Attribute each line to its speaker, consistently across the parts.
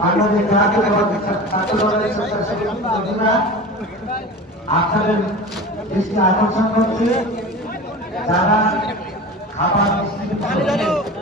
Speaker 1: বাংলাদেশ জাতীয়তাবাদী ছাত্রদলের স্বেচ্ছাসেবী বন্ধুরা আপনাদের দৃষ্টি আকর্ষণ করছি যারা খাবার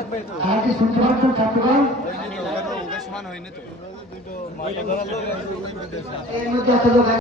Speaker 1: আছেন তারা কি